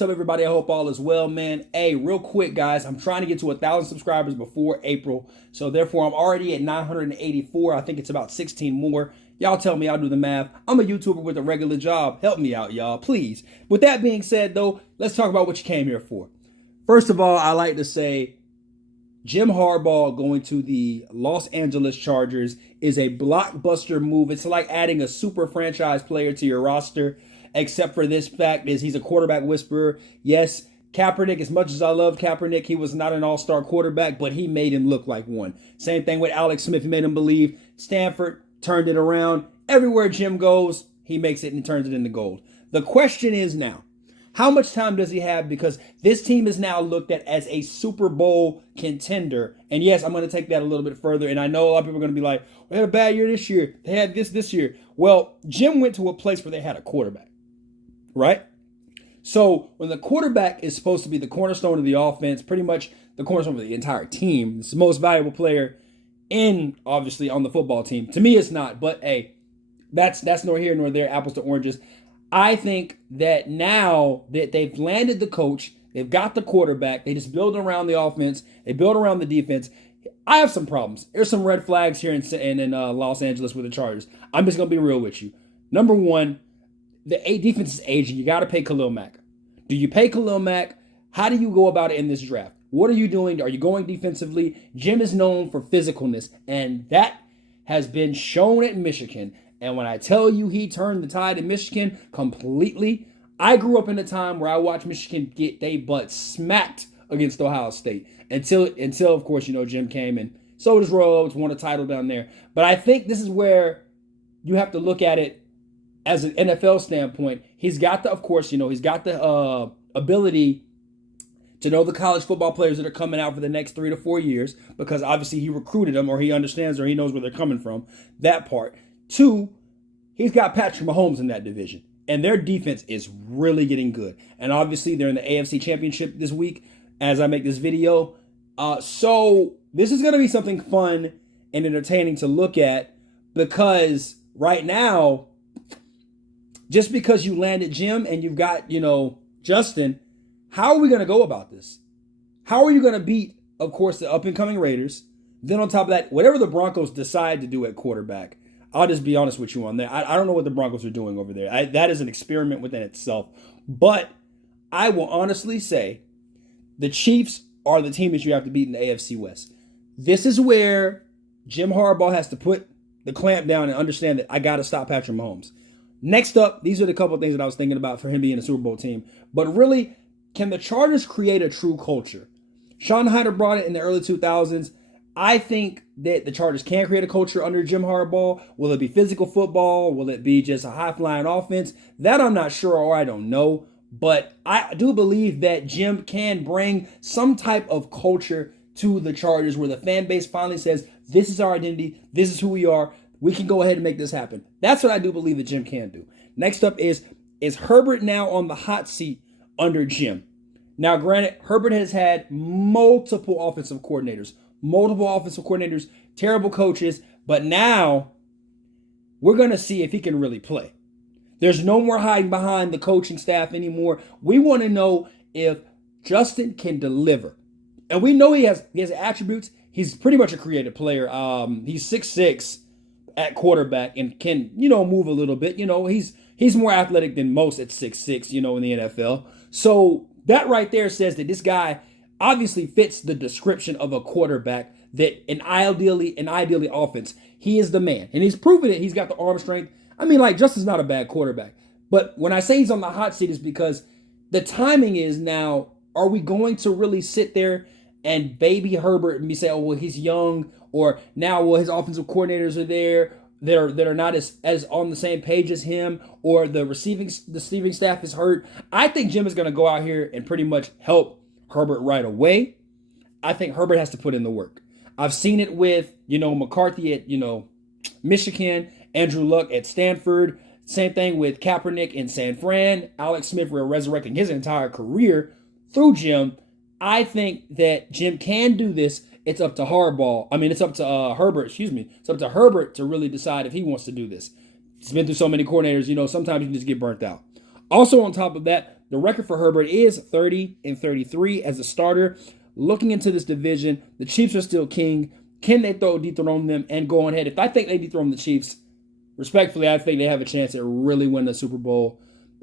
What's up, everybody? I hope all is well, man. Hey, real quick, guys, I'm trying to get to 1,000 subscribers before April, so therefore I'm already at 984. I think it's about 16 more. Y'all tell me, I'll do the math. I'm a YouTuber with a regular job. Help me out, y'all, please. With that being said, though, let's talk about what you came here for. First of all, I like to say Jim Harbaugh going to the Los Angeles Chargers is a blockbuster move. It's like adding a super franchise player to your roster, except for this fact is he's a quarterback whisperer. Yes, Kaepernick, as much as I love Kaepernick, he was not an all-star quarterback, but he made him look like one. Same thing with Alex Smith. He made him believe. Stanford turned it around. Everywhere Jim goes, he makes it and turns it into gold. The question is now, how much time does he have? Because this team is now looked at as a Super Bowl contender. And yes, I'm going to take that a little bit further. And I know a lot of people are going to be like, we had a bad year this year. They had this year. Well, Jim went to a place where they had a quarterback, right? So when the quarterback is supposed to be the cornerstone of the offense, pretty much the cornerstone of the entire team, it's the most valuable player obviously on the football team. To me, it's not. But hey, that's nor here nor there, apples to oranges. I think that now that they've landed the coach, they've got the quarterback, they just build around the offense, they build around the defense. I have some problems. There's some red flags here in Los Angeles with the Chargers. I'm just going to be real with you. Number one, the defense is aging. You got to pay Khalil Mack. Do you pay Khalil Mack? How do you go about it in this draft? What are you doing? Are you going defensively? Jim is known for physicalness, and that has been shown at Michigan. And when I tell you he turned the tide in Michigan completely, I grew up in a time where I watched Michigan get they butt smacked against Ohio State until of course, Jim came and so does Roy Oates, won a title down there. But I think this is where you have to look at it as an NFL standpoint. He's got he's got the ability to know the college football players that are coming out for the next 3 to 4 years, because obviously he recruited them, or he understands, or he knows where they're coming from. That part. 2, he's got Patrick Mahomes in that division, and their defense is really getting good. And obviously, they're in the AFC Championship this week as I make this video. So this is going to be something fun and entertaining to look at, because right now, just because you landed Jim and you've got, Justin, how are we going to go about this? How are you going to beat, of course, the up-and-coming Raiders? Then on top of that, whatever the Broncos decide to do at quarterback, I'll just be honest with you on that. I don't know what the Broncos are doing over there. That is an experiment within itself. But I will honestly say the Chiefs are the team that you have to beat in the AFC West. This is where Jim Harbaugh has to put the clamp down and understand that I got to stop Patrick Mahomes. Next up, these are the couple of things that I was thinking about for him being a Super Bowl team. But really, can the Chargers create a true culture? Sean Hyder brought it in the early 2000s. I think that the Chargers can create a culture under Jim Harbaugh. Will it be physical football? Will it be just a high-flying offense? That I'm not sure, or I don't know. But I do believe that Jim can bring some type of culture to the Chargers where the fan base finally says, this is our identity, this is who we are, we can go ahead and make this happen. That's what I do believe that Jim can do. Next up is Herbert now on the hot seat under Jim? Now, granted, Herbert has had multiple offensive coordinators, terrible coaches, but now we're going to see if he can really play. There's no more hiding behind the coaching staff anymore. We want to know if Justin can deliver. And we know he has attributes. He's pretty much a creative player. He's 6'6" at quarterback and can, move a little bit. He's more athletic than most at 6'6", in the NFL. So that right there says that this guy obviously fits the description of a quarterback that ideally offense. He is the man. And he's proven it. He's got the arm strength. Justin's not a bad quarterback. But when I say he's on the hot seat, is because the timing is now, are we going to really sit there and baby Herbert and be saying, oh, well, he's young, or now, well, his offensive coordinators are there that are not as on the same page as him, or the receiving staff is hurt. I think Jim is going to go out here and pretty much help Herbert right away. I think Herbert has to put in the work. I've seen it with, McCarthy at, Michigan, Andrew Luck at Stanford. Same thing with Kaepernick in San Fran. Alex Smith, we're resurrecting his entire career through Jim. I think that Jim can do this. It's up to it's up to Herbert, It's up to Herbert to really decide if he wants to do this. He's been through so many coordinators, sometimes you can just get burnt out. Also on top of that, The record for Herbert is 30-33 as a starter. Looking into this division, the Chiefs are still king. Can they dethrone them and go ahead? If I think they dethrone the Chiefs, respectfully, I think they have a chance at really winning the Super Bowl.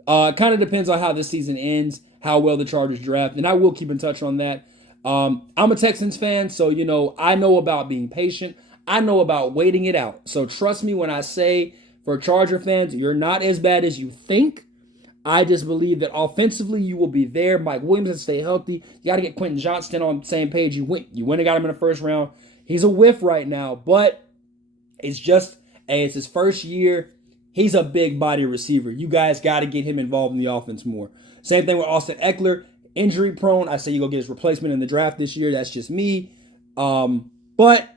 Kind of depends on how this season ends, how well the Chargers draft, and I will keep in touch on that. I'm a Texans fan, so, I know about being patient. I know about waiting it out. So trust me when I say, for Charger fans, you're not as bad as you think. I just believe that offensively you will be there. Mike Williams has to stay healthy. You got to get Quentin Johnston on the same page. You went and got him in the first round. He's a whiff right now, but it's his first year. He's a big body receiver. You guys got to get him involved in the offense more. Same thing with Austin Eckler. Injury prone. I say you go get his replacement in the draft this year. That's just me. But,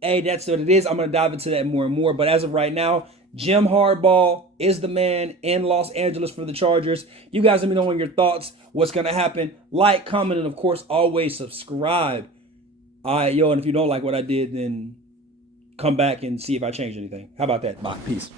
hey, that's what it is. I'm going to dive into that more and more. But as of right now, Jim Harbaugh is the man in Los Angeles for the Chargers. You guys let me know your thoughts, what's going to happen. Like, comment, and, of course, always subscribe. All right, and if you don't like what I did, then come back and see if I changed anything. How about that? Bye. Peace.